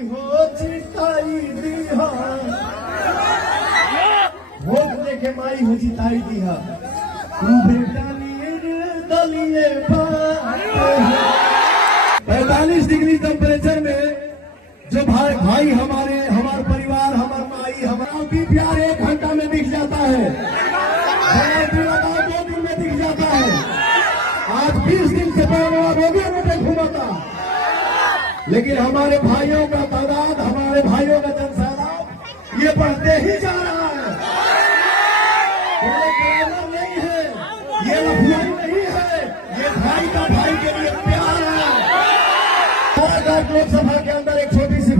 हो चिताई दीहा वोट लेके माई हो जिताई दीहा तू बेटा दलिए 45 डिग्री टेम्परेचर में जो भाई हमारे परिवार हमारे माई हमारा भी प्यार 1 घंटा में दिख जाता है, 2 दिन में दिख जाता है। आज 20 दिन से रोगे रोटे घूमता, लेकिन हमारे भाइयों का तादाद हमारे भाइयों का जनसैलाब ये बढ़ते ही जा रहा है।